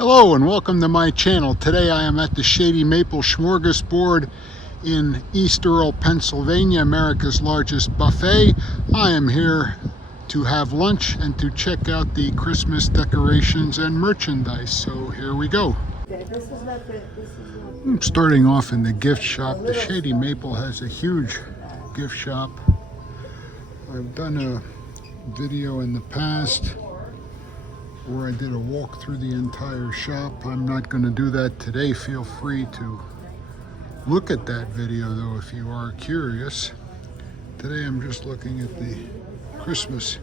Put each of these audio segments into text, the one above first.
Hello and welcome to my channel. Today I am at the Shady Maple Smorgasbord in East Earl, Pennsylvania, America's largest buffet. I am here to have lunch and to check out the Christmas decorations and merchandise. So here we go. I'm starting off in the gift shop. The Shady Maple has a huge gift shop. I've done a video in the past where I did a walk through the entire shop. I'm not going to do that today. Feel free to look at that video though if you are curious. Today I'm just looking at the Christmas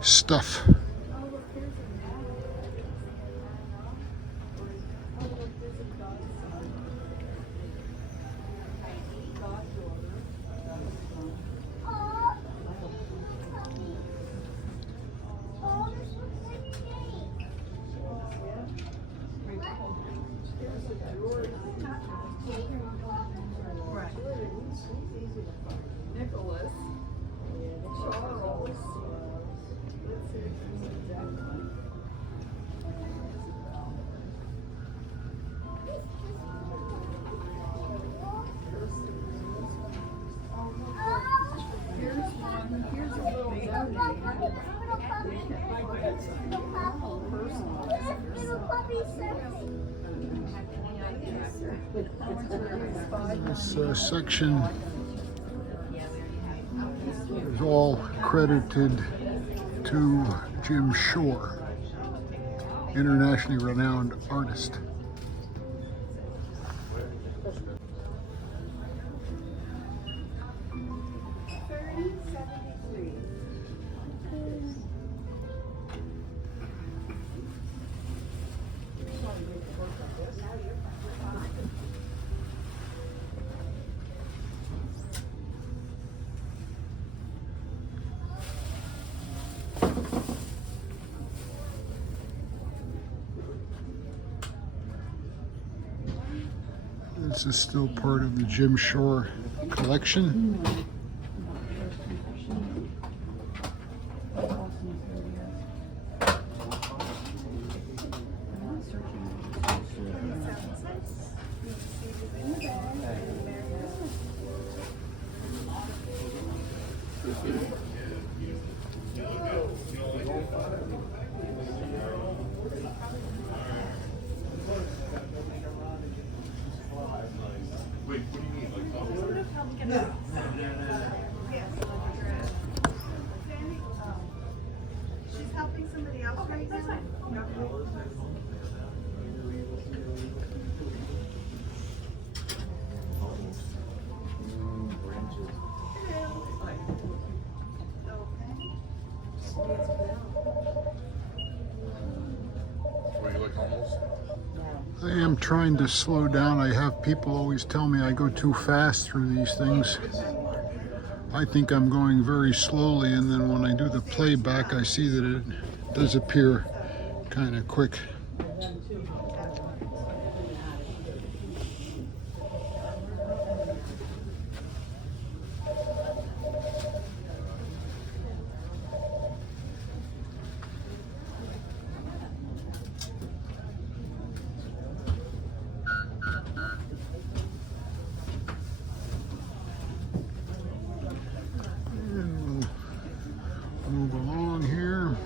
stuff. Nicholas, Charles, let's see, here's one, here's a little baby. This section is all credited to Jim Shore, internationally renowned artist. This is still part of the Jim Shore collection. She's helping somebody else right now? I am trying to slow down. I have people always tell me I go too fast through these things. I think I'm going very slowly, and then when I do the playback, I see that it does appear kind of quick. Move along here.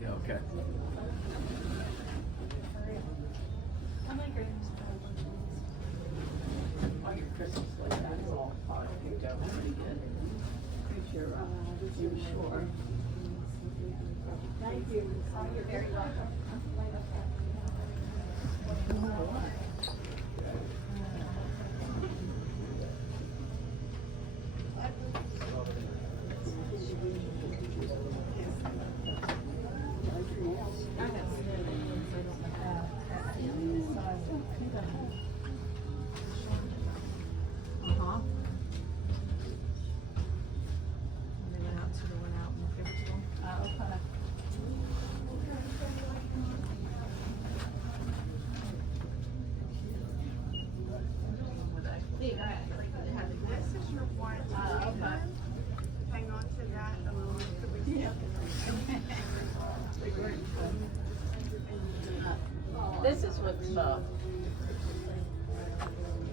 Yeah, okay. On your Christmas list, that's all part of your pretty good. Here's your, Jim Shore. Thank you. You're very welcome.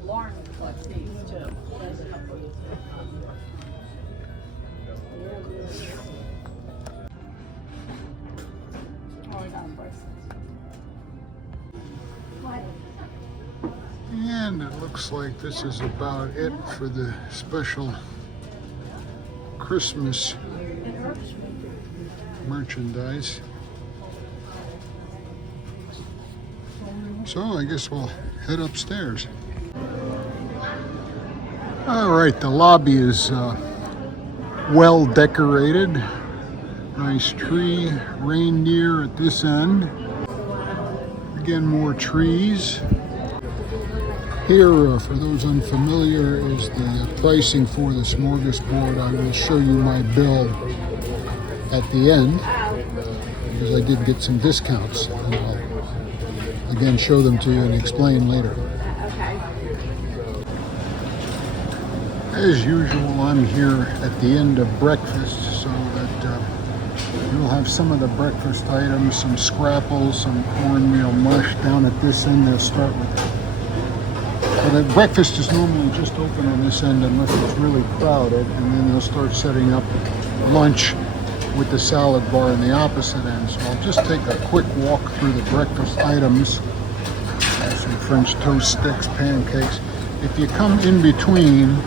Lauren collects these too. There's a couple of Oh, I got bracelets. And it looks like this is about it for the special Christmas merchandise. So I guess we'll head upstairs. All right, the lobby is well decorated. Nice tree, reindeer at this end. Again, more trees. Here, for those unfamiliar, is the pricing for the smorgasbord. I will show you my bill at the end because I did get some discounts. And I'll again show them to you and explain later. As usual, I'm here at the end of breakfast so that you'll have some of the breakfast items, some scrapples, some cornmeal mush. Down at this end, they'll start with. But breakfast is normally just open on this end unless it's really crowded, and then they'll start setting up lunch with the salad bar in the opposite end. So I'll just take a quick walk through the breakfast items. Some French toast sticks, pancakes. If you come in between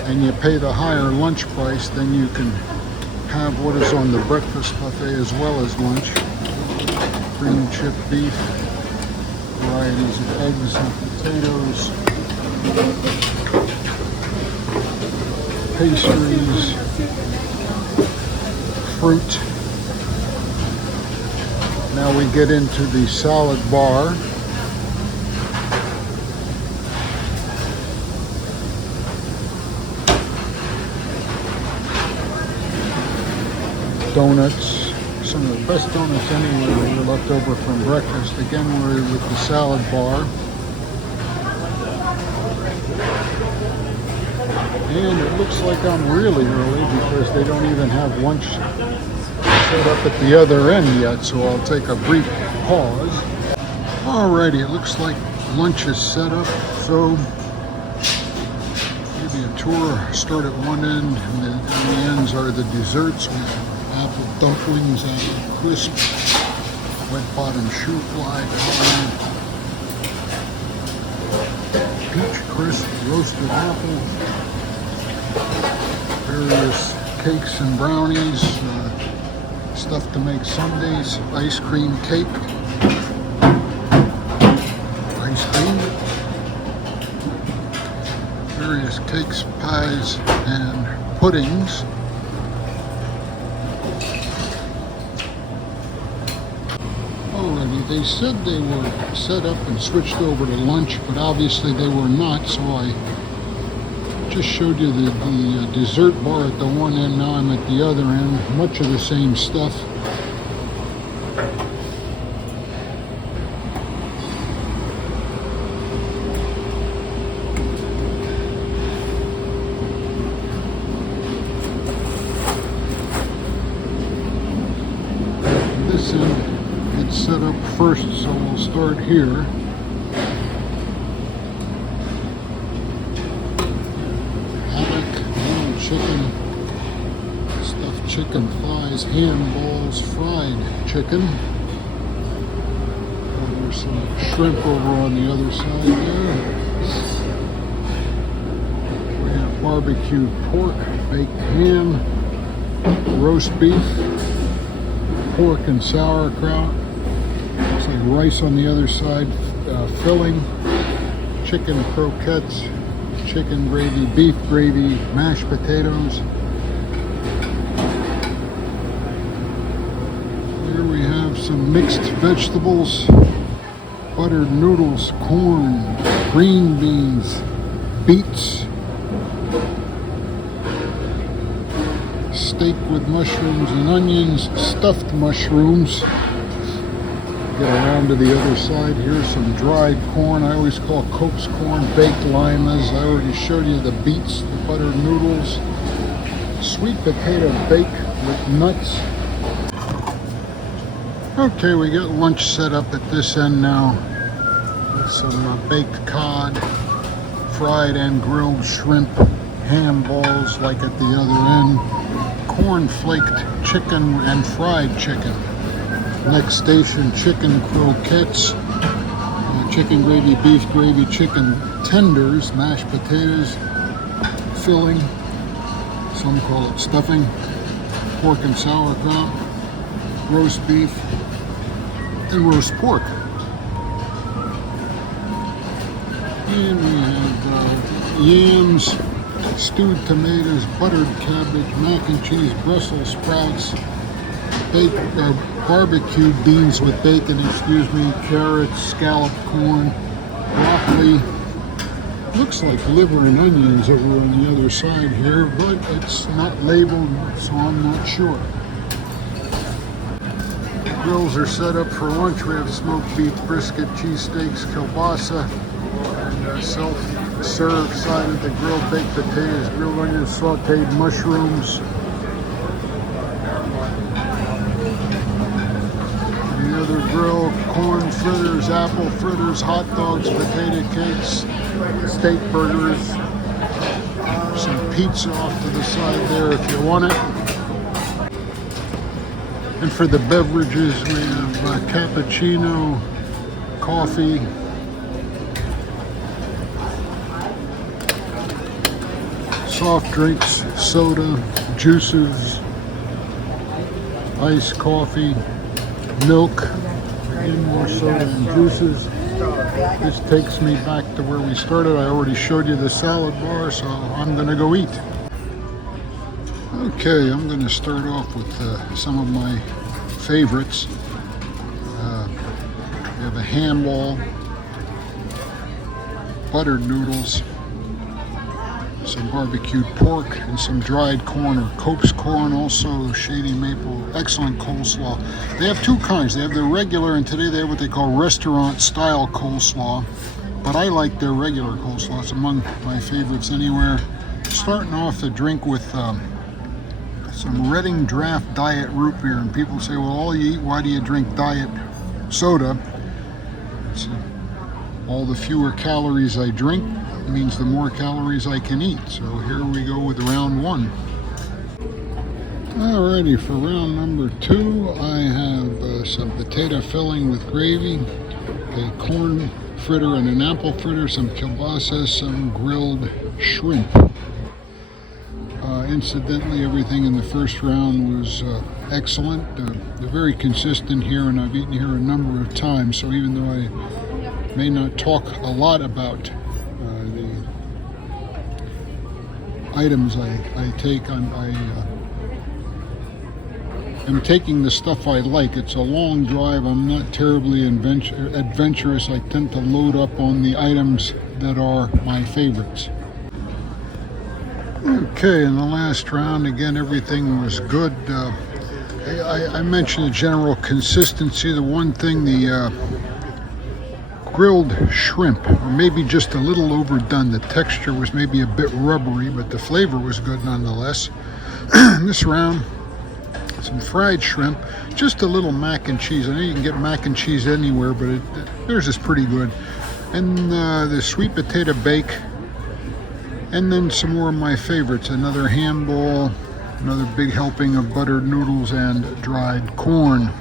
and you pay the higher lunch price, then you can have what is on the breakfast buffet as well as lunch. Cream chip beef, varieties of eggs and potatoes, pastries, fruit. Now we get into the salad bar. Donuts, some of the best donuts anywhere that were left over from breakfast. Again, we're with the salad bar. And it looks like I'm really early because they don't even have lunch set up at the other end yet, so I'll take a brief pause. Alrighty, it looks like lunch is set up, so maybe a tour. Start at one end, and the ends are the desserts. We have apple dumplings, apple crisp, wet bottom shoe fly pie, peach crisp, roasted apple, various cakes and brownies, stuff to make sundaes, ice cream cake, ice cream, various cakes, pies, and puddings. Already, they said they were set up and switched over to lunch, but obviously they were not, so I just showed you the dessert bar at the one end. Now I'm at the other end. Much of the same stuff. This end gets set up first, so we'll start here. Chicken, stuffed chicken thighs, ham balls, fried chicken. There's some shrimp over on the other side there. We have barbecued pork, baked ham, roast beef, pork and sauerkraut. Looks like rice on the other side, filling, chicken croquettes, chicken gravy, beef gravy, mashed potatoes. Here we have some mixed vegetables, buttered noodles, corn, green beans, beets, steak with mushrooms and onions, stuffed mushrooms. Get around to the other side. Here's some dried corn. I always call Cope's corn, baked limas. I already showed you the beets, the buttered noodles, sweet potato bake with nuts. Okay, we got lunch set up at this end now. some baked cod, fried and grilled shrimp, ham balls like at the other end, corn flaked chicken and fried chicken. Next station, chicken croquettes, chicken gravy, beef gravy, chicken tenders, mashed potatoes, filling, some call it stuffing, pork and sauerkraut, roast beef, and roast pork. And we have yams, stewed tomatoes, buttered cabbage, mac and cheese, Brussels sprouts, barbecued beans with bacon, carrots, scalloped corn, broccoli. Looks like liver and onions over on the other side here, but it's not labeled, so I'm not sure. Grills are set up for lunch. We have smoked beef brisket, cheesesteaks, kielbasa, and self-serve side of the grill, baked potatoes, grilled onions, sauteed mushrooms. The other grill, corn fritters, apple fritters, hot dogs, potato cakes, steak burgers, some pizza off to the side there if you want it. And for the beverages, we have cappuccino, coffee, soft drinks, soda, juices, iced coffee, milk, and more soda and juices. This takes me back to where we started. I already showed you the salad bar, so I'm gonna go eat. Okay, I'm gonna start off with some of my favorites. We have a ham ball, buttered noodles, some barbecued pork, and some dried corn or Cope's corn, also Shady maple, excellent coleslaw. They have two kinds. They have the regular, and today they have what they call restaurant style coleslaw, but I like their regular coleslaw. It's among my favorites anywhere. Starting off the drink with some Reading Draft Diet Root Beer, and people say, well, all you eat, why do you drink diet soda? It's, all the fewer calories I drink means the more calories I can eat. So here we go with round one. Alrighty, for round number two, I have some potato filling with gravy, a corn fritter and an apple fritter, some kielbasa, some grilled shrimp. Incidentally, everything in the first round was excellent. They're very consistent here, and I've eaten here a number of times, so even though I may not talk a lot about the items I take, I am taking the stuff I like. It's a long drive. I'm not terribly adventurous. I tend to load up on the items that are my favorites. Okay, in the last round, again, everything was good. I mentioned the general consistency. The one thing, the grilled shrimp, or maybe just a little overdone. The texture was maybe a bit rubbery, but the flavor was good nonetheless. This round, some fried shrimp, just a little mac and cheese. I know you can get mac and cheese anywhere, but theirs is pretty good. And the sweet potato bake. And then some more of my favorites, another ham ball, another big helping of buttered noodles and dried corn.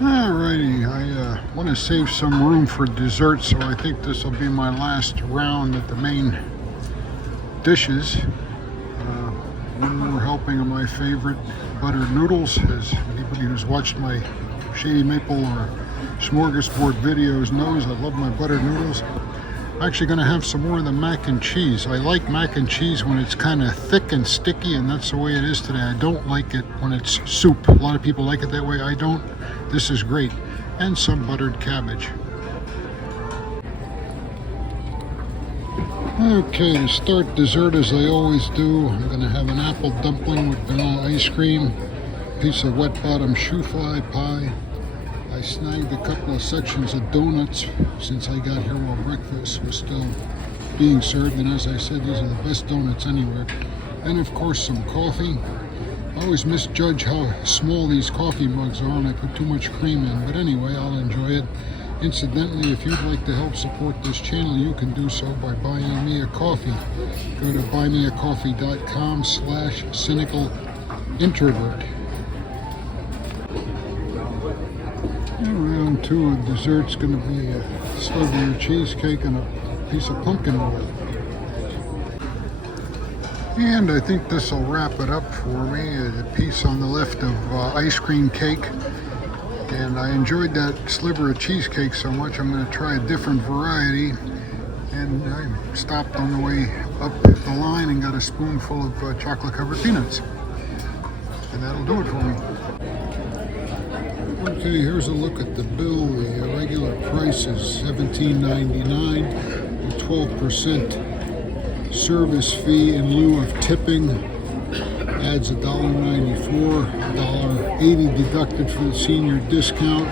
Alrighty, I want to save some room for dessert, so I think this will be my last round at the main dishes. One more helping of my favorite buttered noodles. As anybody who's watched my Shady Maple or Smorgasbord videos knows, I love my buttered noodles. I'm actually going to have some more of the mac and cheese. I like mac and cheese when it's kind of thick and sticky, and that's the way it is today. I don't like it when it's soup. A lot of people like it that way. I don't. This is great. And some buttered cabbage. Okay, to start dessert as I always do, I'm going to have an apple dumpling with vanilla ice cream, a piece of wet bottom shoe fly pie. I snagged a couple of sections of donuts since I got here while breakfast was still being served, and as I said, these are the best donuts anywhere. And of course some coffee. I always misjudge how small these coffee mugs are and I put too much cream in, but anyway, I'll enjoy it. Incidentally, if you'd like to help support this channel, you can do so by buying me a coffee. Go to buymeacoffee.com/cynicalintrovert. Round two of dessert's going to be a strawberry cheesecake and a piece of pumpkin roll. And I think this will wrap it up for me. A piece on the left of ice cream cake. And I enjoyed that sliver of cheesecake so much, I'm going to try a different variety. And I stopped on the way up the line and got a spoonful of chocolate-covered peanuts. And that'll do it for me. Okay, here's a look at the bill. The regular price is $17.99, a 12% service fee in lieu of tipping adds $1.94, $1.80 deducted for the senior discount.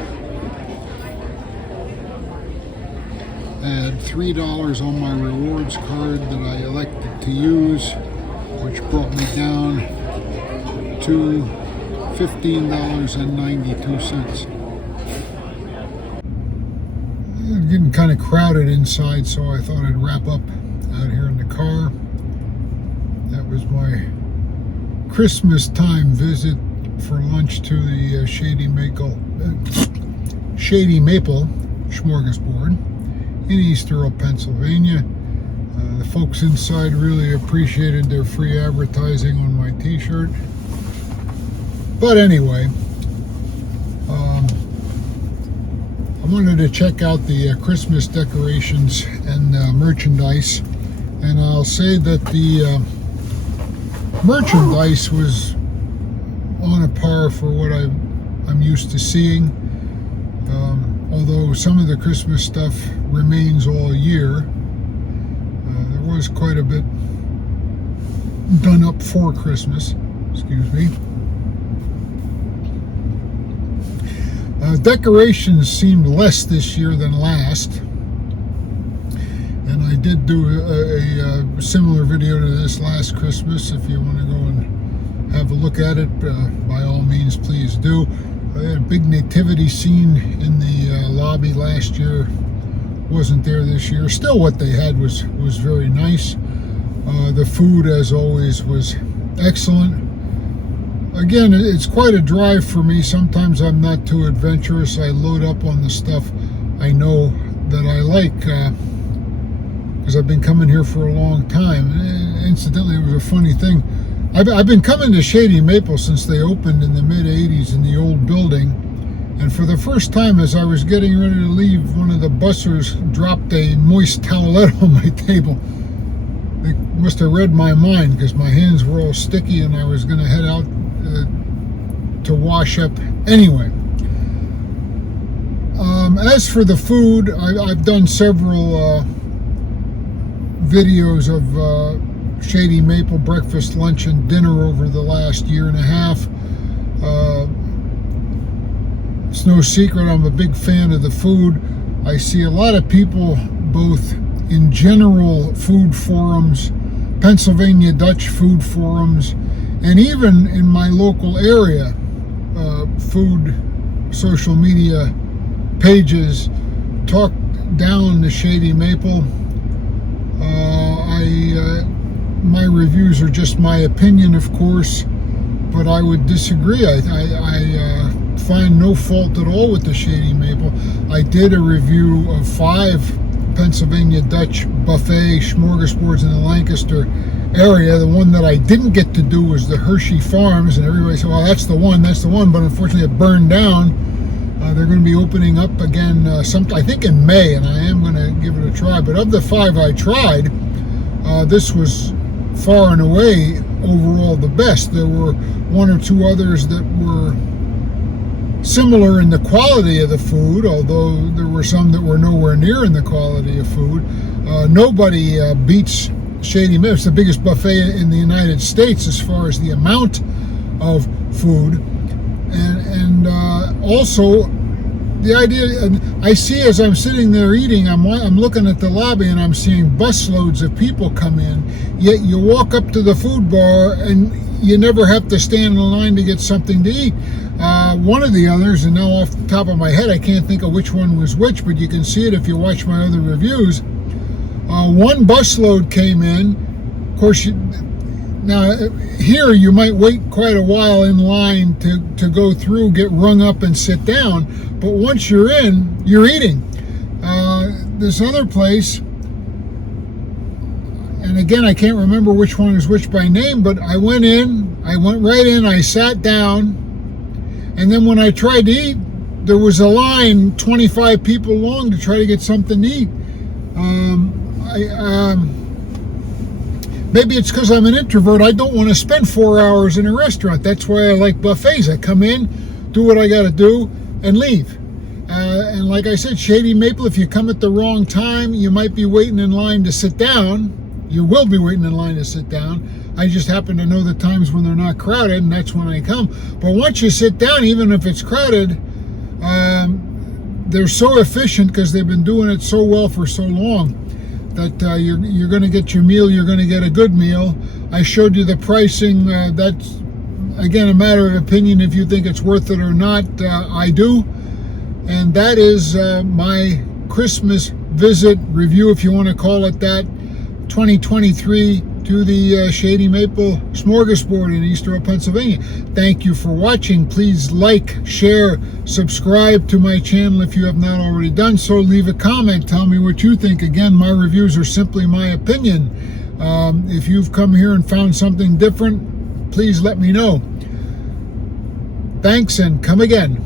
Add $3 on my rewards card that I elected to use, which brought me down to $15.92. It's getting kind of crowded inside, so I thought I'd wrap up out here in the car. That was my Christmas time visit for lunch to the Shady Maple Smorgasbord in East Earl, Pennsylvania. The folks inside really appreciated their free advertising on my t-shirt. But anyway, I wanted to check out the Christmas decorations and merchandise, and I'll say that the merchandise was on a par for what I'm used to seeing, although some of the Christmas stuff remains all year. There was quite a bit done up for Christmas, excuse me. Decorations seemed less this year than last, and I did do a similar video to this last Christmas. If you want to go and have a look at it, by all means please do. I had a big nativity scene in the lobby last year, wasn't there this year. Still, what they had was very nice. The food, as always, was excellent. Again, it's quite a drive for me. Sometimes I'm not too adventurous. I load up on the stuff I know that I like, because I've been coming here for a long time. Incidentally, it was a funny thing. I've been coming to Shady Maple since they opened in the mid-'80s in the old building. And for the first time, as I was getting ready to leave, one of the bussers dropped a moist towelette on my table. They must have read my mind, because my hands were all sticky and I was going to head out to wash up anyway. As for the food, I've done several videos of Shady Maple breakfast, lunch, and dinner over the last year and a half. It's no secret I'm a big fan of the food. I see a lot of people, both in general food forums, Pennsylvania Dutch food forums, and even in my local area, food social media pages talk down to Shady Maple. My reviews are just my opinion, of course, but I would disagree. I find no fault at all with the Shady Maple. I did a review of 5 Pennsylvania Dutch buffet smorgasbords in the Lancaster area. The one that I didn't get to do was the Hershey Farms, and everybody said, well, that's the one, but unfortunately it burned down. They're going to be opening up again I think in May, and I am going to give it a try. But of the 5 I tried, this was far and away overall the best. There were 1 or 2 others that were similar in the quality of the food, although there were some that were nowhere near in the quality of food. Nobody beats Shady Maple. It's the biggest buffet in the United States as far as the amount of food, and also the idea. And I see, as I'm sitting there eating, I'm looking at the lobby and I'm seeing busloads of people come in. Yet you walk up to the food bar and you never have to stand in line to get something to eat. one of the others, and now off the top of my head I can't think of which one was which, but you can see it if you watch my other reviews. One busload came in. Of course, now here you might wait quite a while in line to go through, get rung up and sit down, but once you're in, you're eating. This other place, and again I can't remember which one is which by name, but I went right in, I sat down, and then when I tried to eat, there was a line 25 people long to try to get something to eat. Maybe it's because I'm an introvert. I don't want to spend 4 hours in a restaurant. That's why I like buffets. I come in, do what I got to do, and leave. And like I said, Shady Maple, if you come at the wrong time, you might be waiting in line to sit down. You will be waiting in line to sit down. I just happen to know the times when they're not crowded, and that's when I come. But once you sit down, even if it's crowded, they're so efficient because they've been doing it so well for so long that you're going to get your meal. You're going to get a good meal. I showed you the pricing. That's, again, a matter of opinion if you think it's worth it or not. I do. And that is my Christmas visit review, if you want to call it that, 2023 to the Shady Maple Smorgasbord in Easter, Pennsylvania. Thank you for watching. Please like, share, subscribe to my channel if you have not already done so. Leave a comment. Tell me what you think. Again, my reviews are simply my opinion. If you've come here and found something different, please let me know. Thanks, and come again.